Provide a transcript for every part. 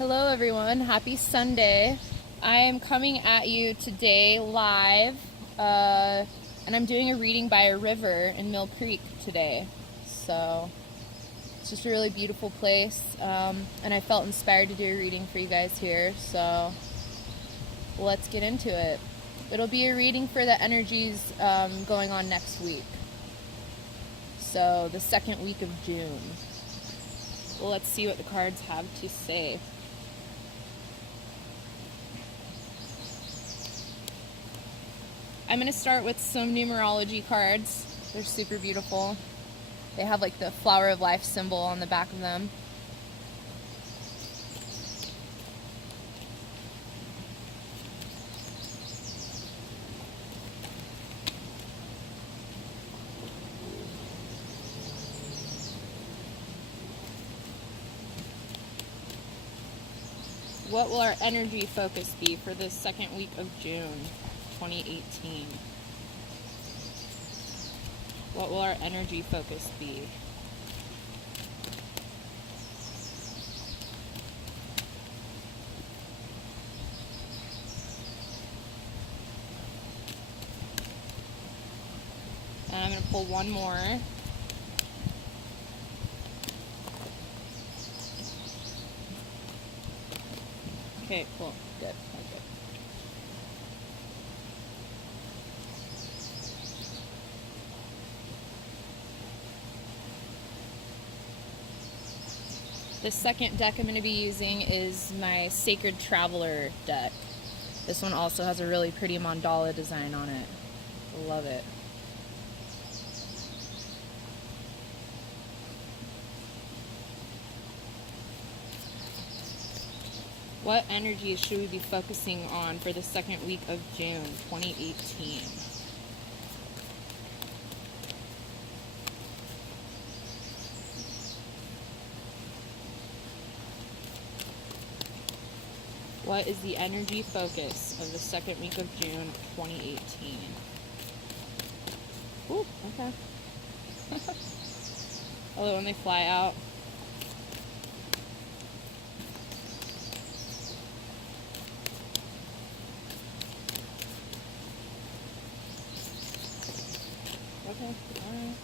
Hello everyone, happy Sunday. I am coming at you today live, and I'm doing a reading by a river in Mill Creek today. So it's just a really beautiful place, and I felt inspired to do a reading for you guys here, so let's get into it. It'll be a reading for the energies going on next week. So the second week of June. Well, let's see what the cards have to say. I'm going to start with some numerology cards. They're super beautiful. They have like the flower of life symbol on the back of them. What will our energy focus be for the second week of June 2018? What will our energy focus be? And I'm going to pull one more. Okay, cool. Good. Okay. The second deck I'm going to be using is my Sacred Traveler deck. This one also has a really pretty mandala design on it. Love it. What energies should we be focusing on for the second week of June 2018? What is the energy focus of the second week of June 2018? Ooh, okay. I love when they fly out. Okay, alright.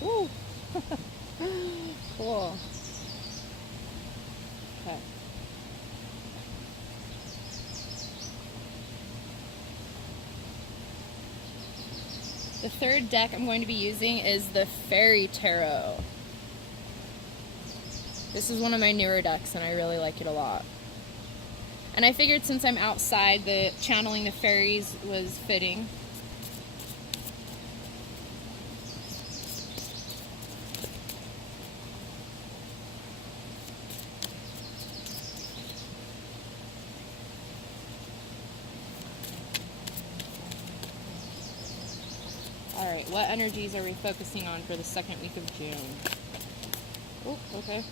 Woo! Cool. Okay. The third deck I'm going to be using is the Fairy Tarot. This is one of my newer decks and I really like it a lot. And I figured since I'm outside, the channeling the fairies was fitting. Alright, what energies are we focusing on for the second week of June? Oh, okay.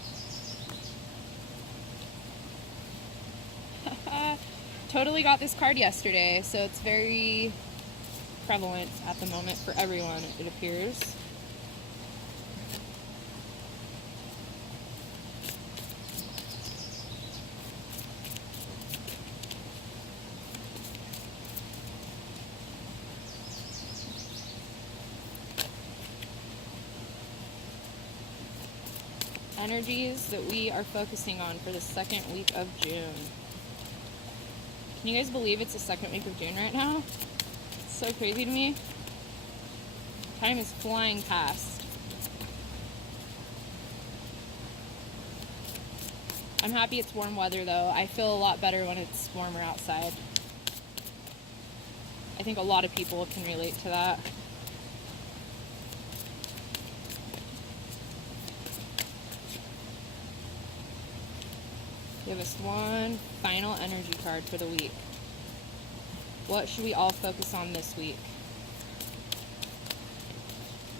Totally got this card yesterday, so it's very prevalent at the moment for everyone, it appears. Energies that we are focusing on for the second week of June. Can you guys believe it's the second week of June right now? It's so crazy to me. Time is flying past. I'm happy it's warm weather though. I feel a lot better when it's warmer outside. I think a lot of people can relate to that. Give us one final energy card for the week. What should we all focus on this week?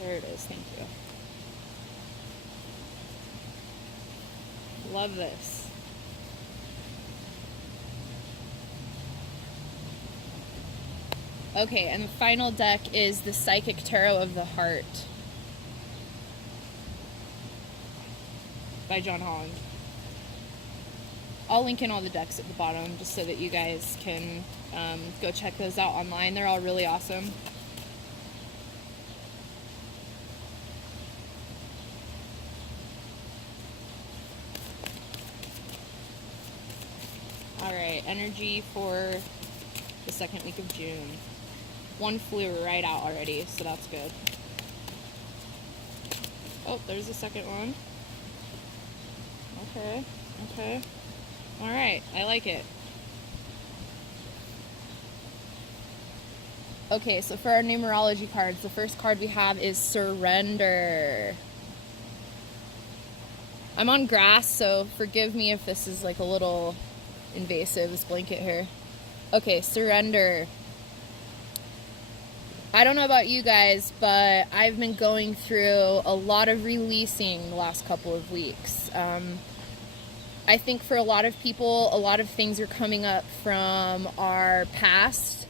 There it is. Thank you. Love this. Okay, and the final deck is the Psychic Tarot of the Heart by John Holland. I'll link in all the decks at the bottom just so that you guys can go check those out online. They're all really awesome. Alright, energy for the second week of June. One flew right out already, so that's good. Oh, there's the second one. Okay, okay. Alright, I like it. Okay, so for our numerology cards, the first card we have is Surrender. I'm on grass, so forgive me if this is like a little invasive, this blanket here. Okay, Surrender. I don't know about you guys, but I've been going through a lot of releasing the last couple of weeks. I think for a lot of people, a lot of things are coming up from our past,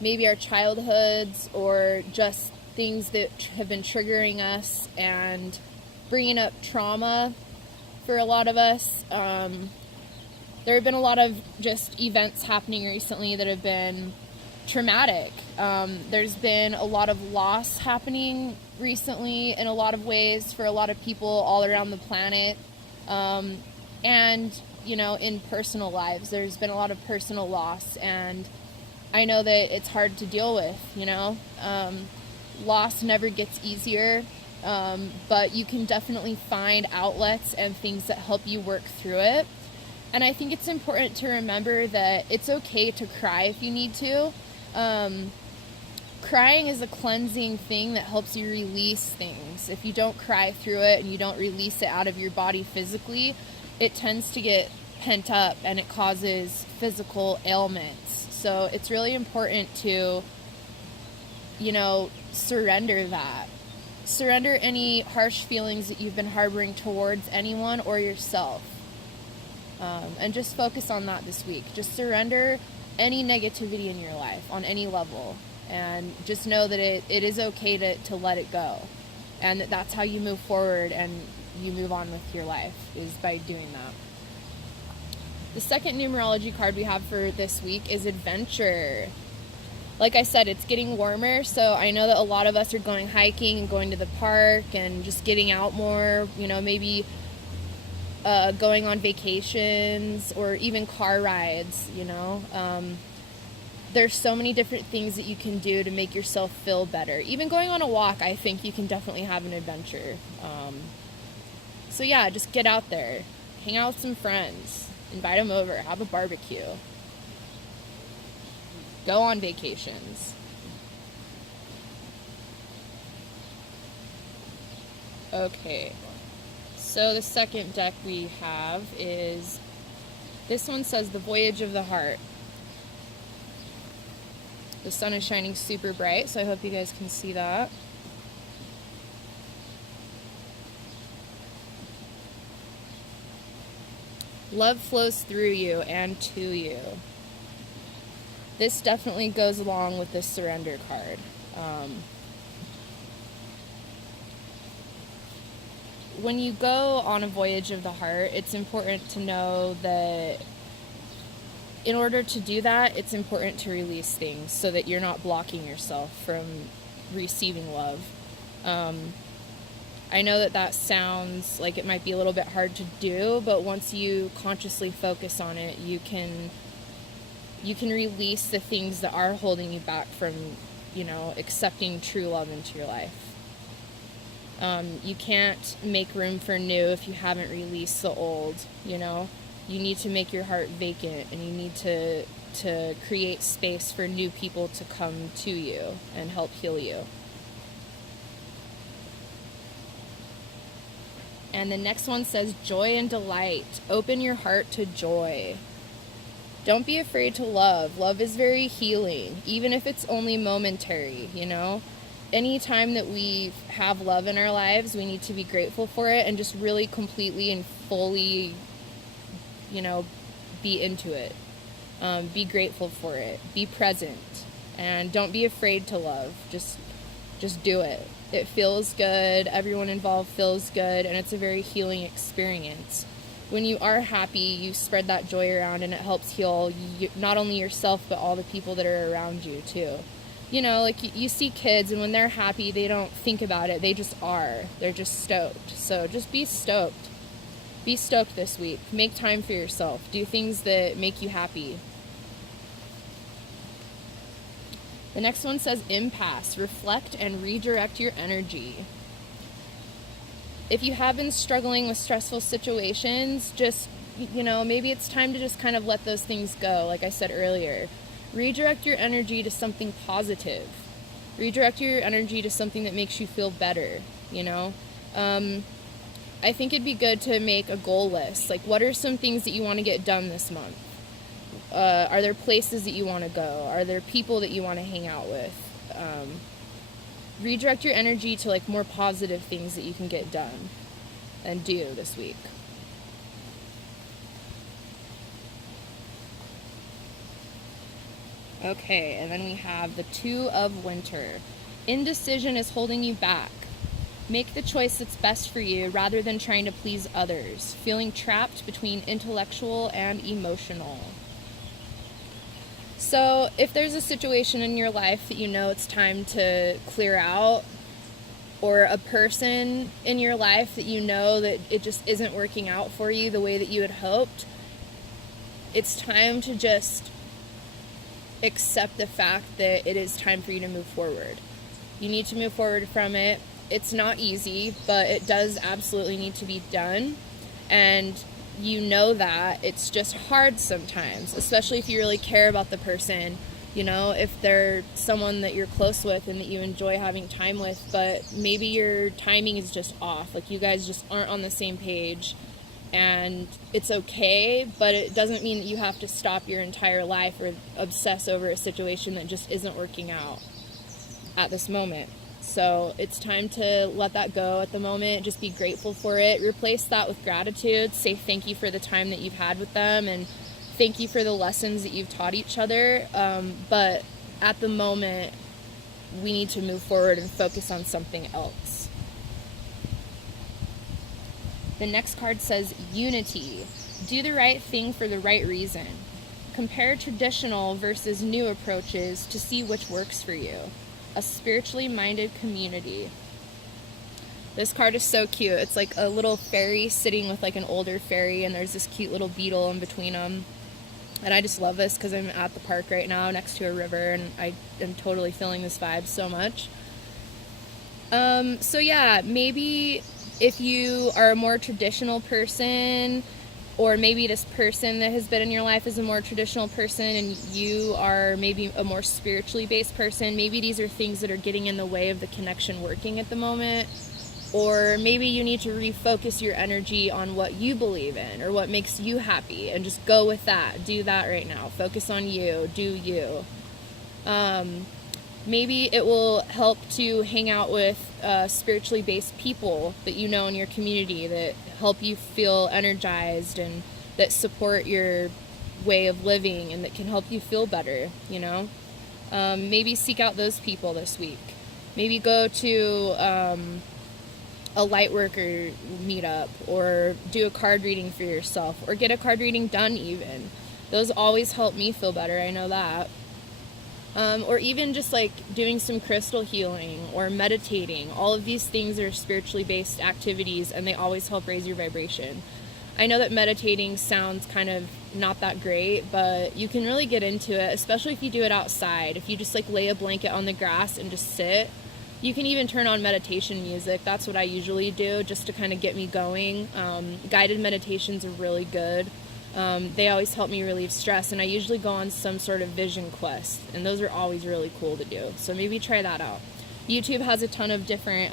maybe our childhoods, or just things that have been triggering us and bringing up trauma for a lot of us. There have been a lot of just events happening recently that have been traumatic. There's been a lot of loss happening recently in a lot of ways for a lot of people all around the planet. And, you know, in personal lives, there's been a lot of personal loss, and I know that it's hard to deal with, you know. Loss never gets easier, but you can definitely find outlets and things that help you work through it. And I think it's important to remember that it's okay to cry if you need to. Crying is a cleansing thing that helps you release things. If you don't cry through it and you don't release it out of your body physically, it tends to get pent up and it causes physical ailments. So it's really important to, you know, surrender that. Surrender any harsh feelings that you've been harboring towards anyone or yourself. And just focus on that this week. Just surrender any negativity in your life on any level. And just know that it is okay to let it go. And that's how you move forward and you move on with your life, is by doing that. The second numerology card we have for this week is Adventure. Like I said, it's getting warmer, so I know that a lot of us are going hiking and going to the park and just getting out more, you know, maybe going on vacations or even car rides, you know. There's so many different things that you can do to make yourself feel better. Even going on a walk, I think you can definitely have an adventure. So yeah, just get out there, hang out with some friends, invite them over, have a barbecue, go on vacations. Okay, so the second deck we have is, this one says The Voyage of the Heart. The sun is shining super bright, so I hope you guys can see that. Love flows through you and to you. This definitely goes along with this surrender card. When you go on a voyage of the heart, it's important to know that in order to do that, it's important to release things so that you're not blocking yourself from receiving love. I know that sounds like it might be a little bit hard to do, but once you consciously focus on it, you can release the things that are holding you back from, you know, accepting true love into your life. You can't make room for new if you haven't released the old, you know. You need to make your heart vacant, and you need to create space for new people to come to you and help heal you. And the next one says joy and delight. Open your heart to joy. Don't be afraid to love. Love is very healing, even if it's only momentary, you know. any time that we have love in our lives, we need to be grateful for it and just really completely and fully, be into it. Be grateful for it. Be present. And don't be afraid to love. Just do it. It feels good. Everyone involved feels good. And it's a very healing experience. When you are happy, you spread that joy around, and it helps heal not only yourself, but all the people that are around you too. You see kids, and when they're happy, they don't think about it. They just are. They're just stoked. So just be stoked. Be stoked this week. Make time for yourself. Do things that make you happy. The next one says impasse. Reflect and redirect your energy. If you have been struggling with stressful situations, just, maybe it's time to just kind of let those things go, like I said earlier. Redirect your energy to something positive. Redirect your energy to something that makes you feel better, I think it'd be good to make a goal list. Like, what are some things that you want to get done this month? Are there places that you want to go? Are there people that you want to hang out with? Redirect your energy to like more positive things that you can get done and do this week. Okay, and then we have the Two of Winter. Indecision is holding you back. Make the choice that's best for you rather than trying to please others, feeling trapped between intellectual and emotional. So if there's a situation in your life that it's time to clear out, or a person in your life that that it just isn't working out for you the way that you had hoped, it's time to just accept the fact that it is time for you to move forward. You need to move forward from it. It's not easy, but it does absolutely need to be done. And that it's just hard sometimes, especially if you really care about the person, if they're someone that you're close with and that you enjoy having time with, but maybe your timing is just off. Like, you guys just aren't on the same page, and it's okay, but it doesn't mean that you have to stop your entire life or obsess over a situation that just isn't working out at this moment. So it's time to let that go at the moment. Just be grateful for it. Replace that with gratitude. Say thank you for the time that you've had with them, and thank you for the lessons that you've taught each other. But at the moment, we need to move forward and focus on something else. The next card says Unity. Do the right thing for the right reason. Compare traditional versus new approaches to see which works for you. A spiritually minded community. This card is so cute. It's like a little fairy sitting with like an older fairy, and there's this cute little beetle in between them. And I just love this because I'm at the park right now next to a river, and I am totally feeling this vibe so much. So yeah, maybe if you are a more traditional person, or maybe this person that has been in your life is a more traditional person and you are maybe a more spiritually based person, maybe these are things that are getting in the way of the connection working at the moment. Or maybe you need to refocus your energy on what you believe in or what makes you happy, and just go with that. Do that right now. Focus on you. Do you. Maybe it will help to hang out with spiritually based people that you know in your community that help you feel energized and that support your way of living and that can help you feel better, Maybe seek out those people this week. Maybe go to a light worker meetup, or do a card reading for yourself, or get a card reading done even. Those always help me feel better, I know that. Or even just like doing some crystal healing or meditating. All of these things are spiritually based activities, and they always help raise your vibration. I know that meditating sounds kind of not that great, but you can really get into it, especially if you do it outside. If you just like lay a blanket on the grass and just sit. You can even turn on meditation music. That's what I usually do, just to kind of get me going. Guided meditations are really good. They always help me relieve stress, and I usually go on some sort of vision quest, and those are always really cool to do. So maybe try that out. YouTube has a ton of different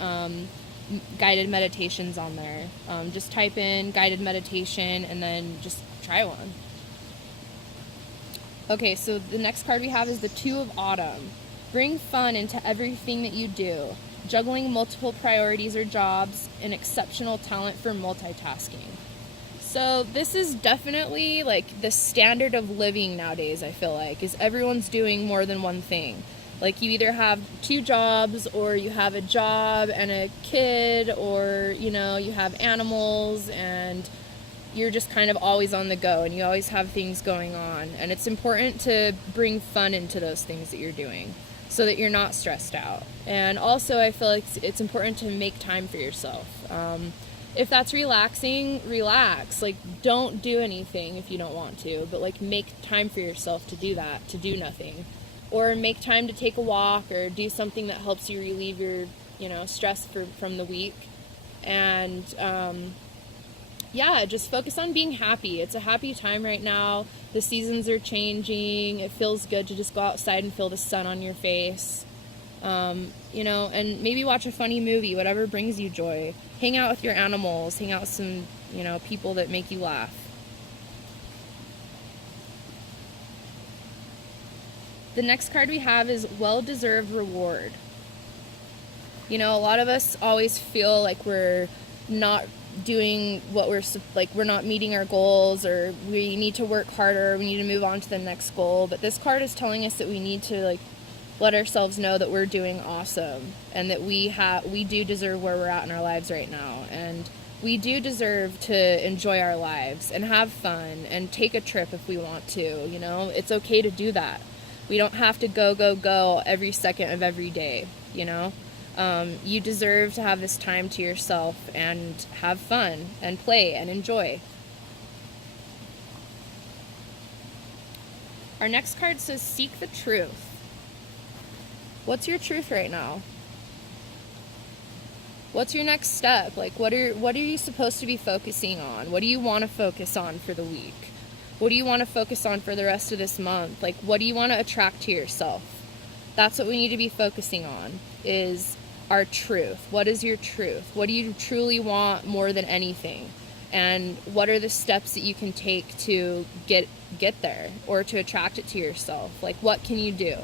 guided meditations on there. Just type in guided meditation and then just try one. Okay, so the next card we have is the Two of Autumn. Bring fun into everything that you do, juggling multiple priorities or jobs, and exceptional talent for multitasking. So this is definitely like the standard of living nowadays, I feel like, is everyone's doing more than one thing. Like you either have 2 jobs, or you have a job and a kid, or, you know, you have animals, and you're just kind of always on the go and you always have things going on. And it's important to bring fun into those things that you're doing so that you're not stressed out. And also I feel like it's important to make time for yourself. If that's relaxing, relax. Like, don't do anything if you don't want to, but like make time for yourself to do that, to do nothing. Or make time to take a walk or do something that helps you relieve your, you know, stress from the week. And yeah, just focus on being happy. It's a happy time right now. The seasons are changing. It feels good to just go outside and feel the sun on your face. You know, and maybe watch a funny movie, whatever brings you joy. Hang out with your animals, hang out with some, you know, people that make you laugh. The next card we have is well-deserved reward. You know, a lot of us always feel like we're not doing what we're not meeting our goals, or we need to work harder, we need to move on to the next goal. But this card is telling us that we need to like let ourselves know that we're doing awesome, and that we do deserve where we're at in our lives right now, and we do deserve to enjoy our lives and have fun and take a trip if we want to. You know, it's okay to do that. We don't have to go every second of every day, you know. You deserve to have this time to yourself and have fun and play and enjoy. Our next card says seek the truth. What's your truth right now? What's your next step? Like, what are you supposed to be focusing on? What do you want to focus on for the week? What do you want to focus on for the rest of this month? Like, what do you want to attract to yourself? That's what we need to be focusing on, is our truth. What is your truth? What do you truly want more than anything? And what are the steps that you can take to get there, or to attract it to yourself? Like, what can you do?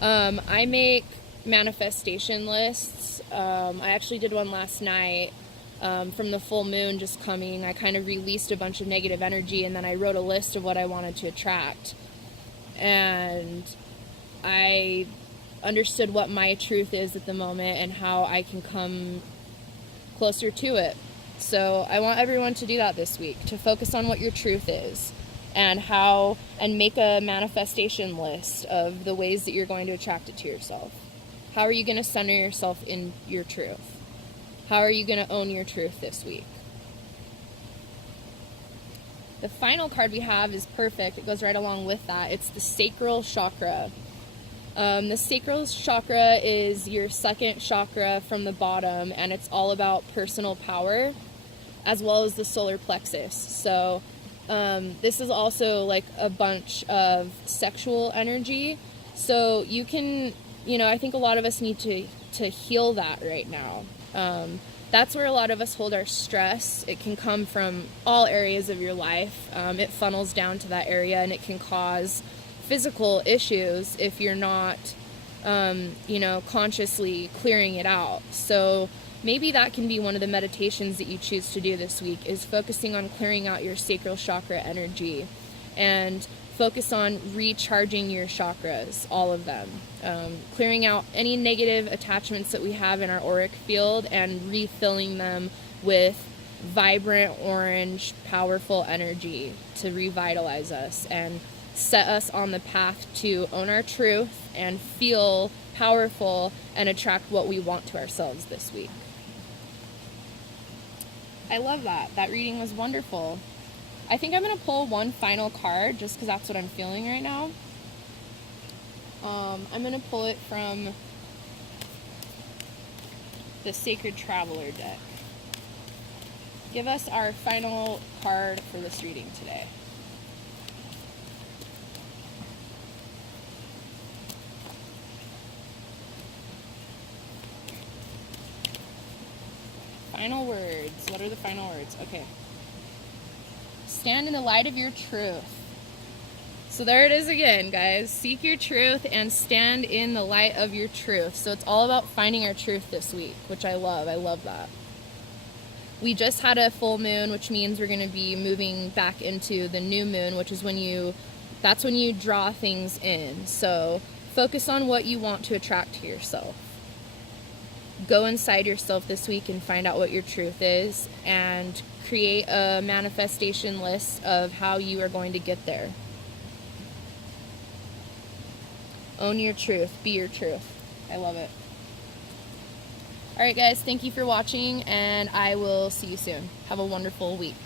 I make manifestation lists. I actually did one last night. From the full moon just coming, I kind of released a bunch of negative energy, and then I wrote a list of what I wanted to attract. And I understood what my truth is at the moment and how I can come closer to it. So I want everyone to do that this week, to focus on what your truth is and make a manifestation list of the ways that you're going to attract it to yourself. How are you going to center yourself in your truth? How are you going to own your truth this week? The final card we have is perfect. It goes right along with that. It's the sacral chakra. The sacral chakra is your second chakra from the bottom, and it's all about personal power, as well as the solar plexus. So this is also like a bunch of sexual energy. So you can, I think a lot of us need to heal that right now. That's where a lot of us hold our stress. It can come from all areas of your life. It funnels down to that area, and it can cause physical issues if you're not, consciously clearing it out. So maybe that can be one of the meditations that you choose to do this week, is focusing on clearing out your sacral chakra energy, and focus on recharging your chakras, all of them. Clearing out any negative attachments that we have in our auric field and refilling them with vibrant orange, powerful energy to revitalize us and set us on the path to own our truth and feel powerful and attract what we want to ourselves this week. I love that. That reading was wonderful. I think I'm going to pull one final card just because that's what I'm feeling right now. I'm going to pull it from the Sacred Traveler deck. Give us our final card for this reading today. Final words. What are the final words? Okay. Stand in the light of your truth. So there it is again, guys. Seek your truth and stand in the light of your truth. So it's all about finding our truth this week, which I love. I love that. We just had a full moon, which means we're going to be moving back into the new moon, which is that's when you draw things in. So focus on what you want to attract to yourself. Go inside yourself this week and find out what your truth is, and create a manifestation list of how you are going to get there. Own your truth. Be your truth. I love it. All right, guys, thank you for watching, and I will see you soon. Have a wonderful week.